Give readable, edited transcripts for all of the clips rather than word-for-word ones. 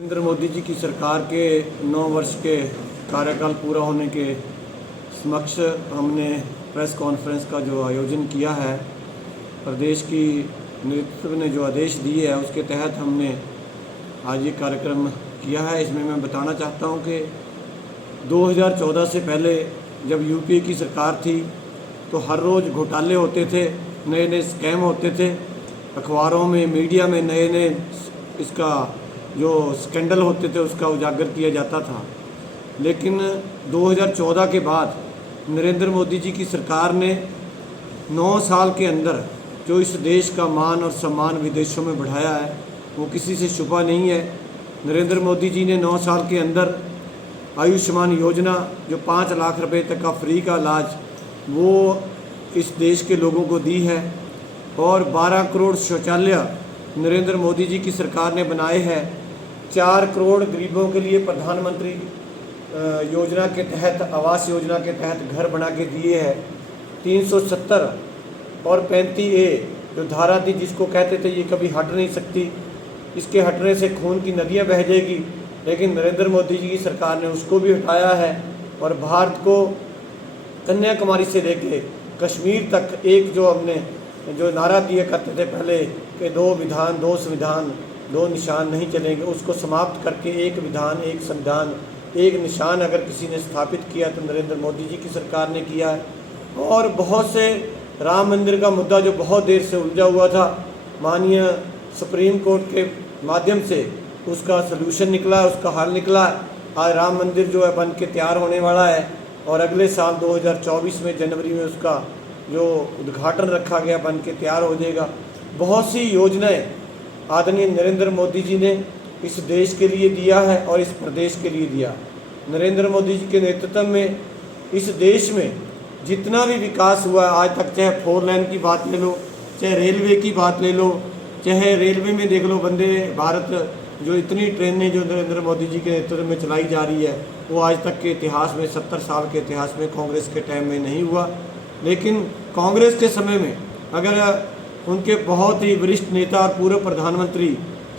नरेंद्र मोदी जी की सरकार के 9 वर्ष के कार्यकाल पूरा होने के समक्ष हमने प्रेस कॉन्फ्रेंस का जो आयोजन किया है, प्रदेश की नेतृत्व ने जो आदेश दिए है उसके तहत हमने आज ये कार्यक्रम किया है। इसमें मैं बताना चाहता हूँ कि 2014 से पहले जब यूपीए की सरकार थी तो हर रोज़ घोटाले होते थे, नए नए स्कैम होते थे, अखबारों में मीडिया में नए नए इसका जो स्कैंडल होते थे उसका उजागर किया जाता था। लेकिन 2014 के बाद नरेंद्र मोदी जी की सरकार ने 9 साल के अंदर जो इस देश का मान और सम्मान विदेशों में बढ़ाया है वो किसी से छुपा नहीं है। नरेंद्र मोदी जी ने 9 साल के अंदर आयुष्मान योजना जो 5 लाख रुपए तक का फ्री का इलाज वो इस देश के लोगों को दी है, और 12 करोड़ शौचालय नरेंद्र मोदी जी की सरकार ने बनाए हैं। 4 करोड़ गरीबों के लिए प्रधानमंत्री योजना के तहत, आवास योजना के तहत घर बना के दिए हैं। 370 और 35A जो धारा थी जिसको कहते थे ये कभी हट नहीं सकती, इसके हटने से खून की नदियां बह जाएगी, लेकिन नरेंद्र मोदी जी की सरकार ने उसको भी हटाया है। और भारत को कन्याकुमारी से लेके कश्मीर तक एक जो हमने जो नारा दिया करते थे पहले कि 2 विधान 2 संविधान 2 निशान नहीं चलेंगे, उसको समाप्त करके 1 विधान 1 संविधान 1 निशान अगर किसी ने स्थापित किया तो नरेंद्र मोदी जी की सरकार ने किया है। और बहुत से राम मंदिर का मुद्दा जो बहुत देर से उलझा हुआ था, माननीय सुप्रीम कोर्ट के माध्यम से उसका सलूशन निकला, उसका हल निकला। आज राम मंदिर जो है बन के तैयार होने वाला है और अगले साल 2024 में जनवरी में उसका जो उद्घाटन रखा गया बन के तैयार हो जाएगा। बहुत सी योजनाएं आदरणीय नरेंद्र मोदी जी ने इस देश के लिए दिया है और इस प्रदेश के लिए दिया। नरेंद्र मोदी जी के नेतृत्व में इस देश में जितना भी विकास हुआ है आज तक, चाहे 4 लेन की बात ले लो, चाहे रेलवे की बात ले लो, चाहे रेलवे में देख लो वंदे भारत जो इतनी ट्रेनें जो नरेंद्र मोदी जी के नेतृत्व में चलाई जा रही है वो आज तक के इतिहास में 70 साल के इतिहास में कांग्रेस के टाइम में नहीं हुआ। लेकिन कांग्रेस के समय में अगर उनके बहुत ही वरिष्ठ नेता और पूर्व प्रधानमंत्री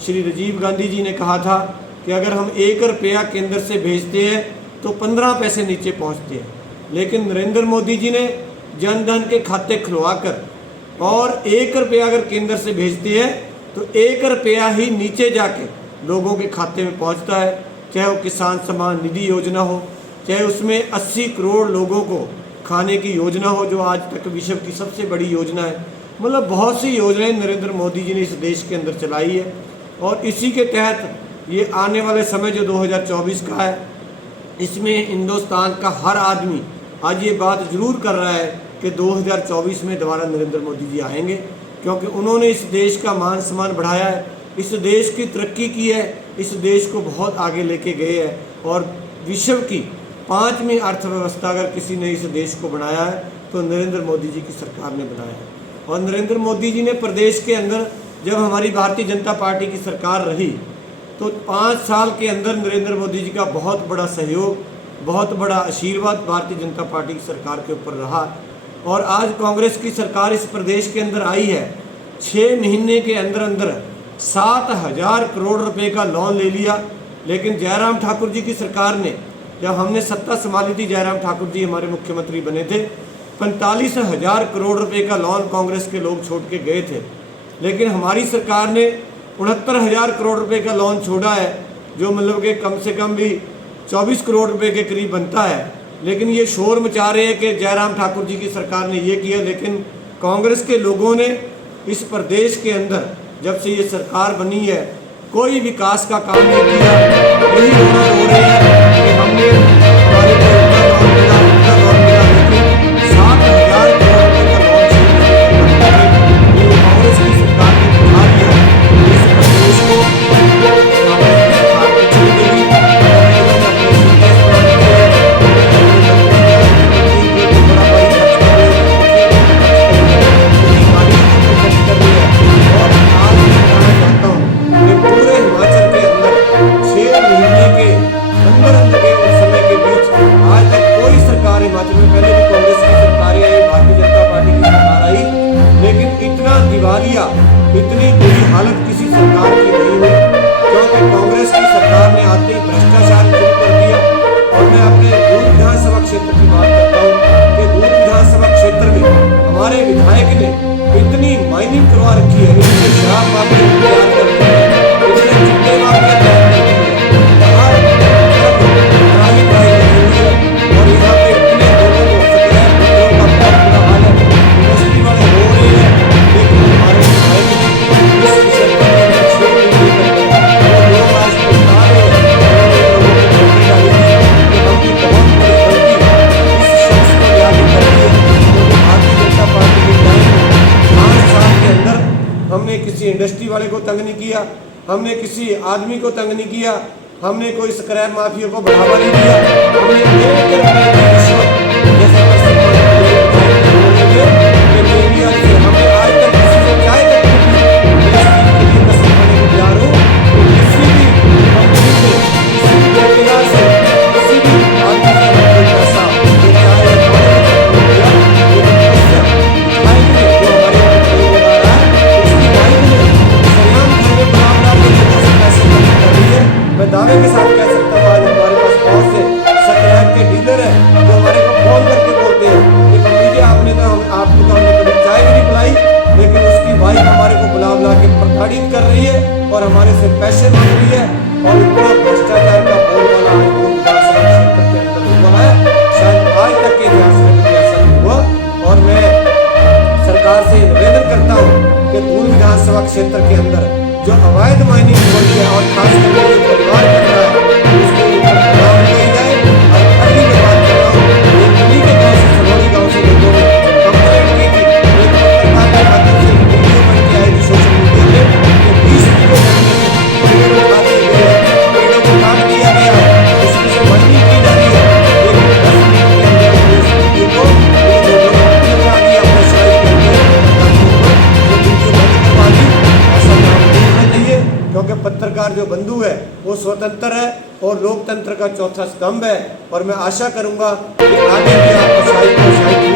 श्री राजीव गांधी जी ने कहा था कि अगर हम 1 रुपया केंद्र से भेजते हैं तो 15 पैसे नीचे पहुंचते हैं, लेकिन नरेंद्र मोदी जी ने जन धन के खाते खुलवा कर और 1 रुपया अगर केंद्र से भेजते हैं तो 1 रुपया ही नीचे जाके लोगों के खाते में पहुंचता है। चाहे वो किसान सम्मान निधि योजना हो, चाहे उसमें 80 करोड़ लोगों को खाने की योजना हो जो आज तक विश्व की सबसे बड़ी योजना है। मतलब बहुत सी योजनाएं नरेंद्र मोदी जी ने इस देश के अंदर चलाई है और इसी के तहत ये आने वाले समय जो 2024 का है इसमें हिंदुस्तान का हर आदमी आज ये बात ज़रूर कर रहा है कि 2024 में दोबारा नरेंद्र मोदी जी आएंगे, क्योंकि उन्होंने इस देश का मान सम्मान बढ़ाया है, इस देश की तरक्की की है, इस देश को बहुत आगे लेके गए हैं और विश्व की 5वीं अर्थव्यवस्था अगर किसी ने इस देश को बनाया है तो नरेंद्र मोदी जी की सरकार ने बनाया है। और नरेंद्र मोदी जी ने प्रदेश के अंदर जब हमारी भारतीय जनता पार्टी की सरकार रही तो 5 साल के अंदर नरेंद्र मोदी जी का बहुत बड़ा सहयोग, बहुत बड़ा आशीर्वाद भारतीय जनता पार्टी की सरकार के ऊपर रहा। और आज कांग्रेस की सरकार इस प्रदेश के अंदर आई है, 6 महीने के अंदर अंदर 7,000 करोड़ रुपए का लोन ले लिया। लेकिन जयराम ठाकुर जी की सरकार ने, जब हमने सत्ता संभाली थी, जयराम ठाकुर जी हमारे मुख्यमंत्री बने थे, 45,000 करोड़ रुपए का लोन कांग्रेस के लोग छोड़ के गए थे। लेकिन हमारी सरकार ने 69,000 करोड़ रुपए का लोन छोड़ा है, जो मतलब कि कम से कम भी 24 करोड़ रुपए के करीब बनता है। लेकिन ये शोर मचा रहे हैं कि जयराम ठाकुर जी की सरकार ने ये किया, लेकिन कांग्रेस के लोगों ने इस प्रदेश के अंदर जब से ये सरकार बनी है कोई विकास का काम नहीं किया। यही रोना रो रहे हैं कि हमने हमारे को इतना लोन मिला, इतना लोन मिला, लेकिन 7,000 करोड़ रुपए का लोन ये कांग्रेस की सरकार ने उठा लिया। इस प्रदेश को दिवालिया इतनी बुरी हालत किसी सरकार की नहीं हुई, क्योंकि कांग्रेस की सरकार क्षेत्र की बात करता हूँ कि दून विधानसभा क्षेत्र में हमारे विधायक ने इतनी माइनिंग करवा रखी है, इतने शराब माफिया तैयार कर रखी है, इतने चिट्टे माफिया तैयार कर रखी है, हर तरफ राही लगी हुई है। और यहाँ पे इतने लोगों को सकरा मंदिरों का बहुत बुरा हाल है, इंडस्ट्री वाले रो रहे हैं, लेकिन हमारे विधायक ने इस क्षेत्र के अंदर 6 महीने करके वो लोग आज पछता रहे हैं। उन्होंने लोगों को धमकी डाली थी कि हम भी बहुत बड़ी गलती इस शख्स को याद कर रही है, क्योंकि भारतीय जनता पार्टी के टाइम में 5 साल के अंदर हमने किसी इंडस्ट्री वाले को तंग नहीं किया, हमने किसी आदमी को तंग नहीं किया, हमने कोई स्क्रैप माफिया को बढ़ावा नहीं दिया, हमने एक रुपए की रिश्वत जैसे मीडिया से हमने आज तक किसी से चाय तक नहीं पी। मैं इसकी कसम खाने को तैयार हूँ कि किसी भी कंपनी से, किसी भी ठेकेदार से, किसी भी आदमी से कोई पैसा ये चाहे मैं दावे के साथ कह सकता हूँ आज हमारे पास बहुत से स्क्रैप के डीलर हैं जो हमारे को फोन करके बोलते हैं कि पंडित जी आपने तो आपको तो हमने कभी चाय भी नहीं पिलाई, लेकिन उसकी वाइफ हमारे को बुला बुला के प्रताड़ित कर रही है और हमारे से पैसे मांग रही है। और इतना भ्रष्टाचार का बोलबाला आज दून विधानसभा क्षेत्र के अंदर हुआ है, शायद आज तक के इतिहास में कभी ऐसा नहीं हुआ। और मैं सरकार से निवेदन करता हूँ कि दून विधानसभा क्षेत्र के अंदर जो अवैध माइनिंग हो रही है और खास करके जो परिवार कर रहा है उसके ऊपर दबाव किया जाए। और पहली मैं बात कर रहा हूँ ये दिल्ली के गाँव से, सनौली गाँव से लोगों ने कंप्लेंट की थी, एक पत्रकार के माध्यम से वीडियो बन के आई थी सोशल मीडिया पे कि 20 किलो जमीन से पेड़ उठा दिए गए हैं, पेड़ों को काट दिया गया है, उसमें से माइनिंग की जा रही है, लेकिन 10 मिनट के अंदर उस वीडियो को लोगों ने अपना दिया अपने शाही के अंदर वो वीडियो बंद करवा दी। ऐसा काम नहीं होना चाहिए, क्योंकि पत्रकार जो बंधु है वो स्वतंत्र है और लोकतंत्र का चौथा स्तंभ है। और मैं आशा करूंगा कि आगे भी आप शाही को शाही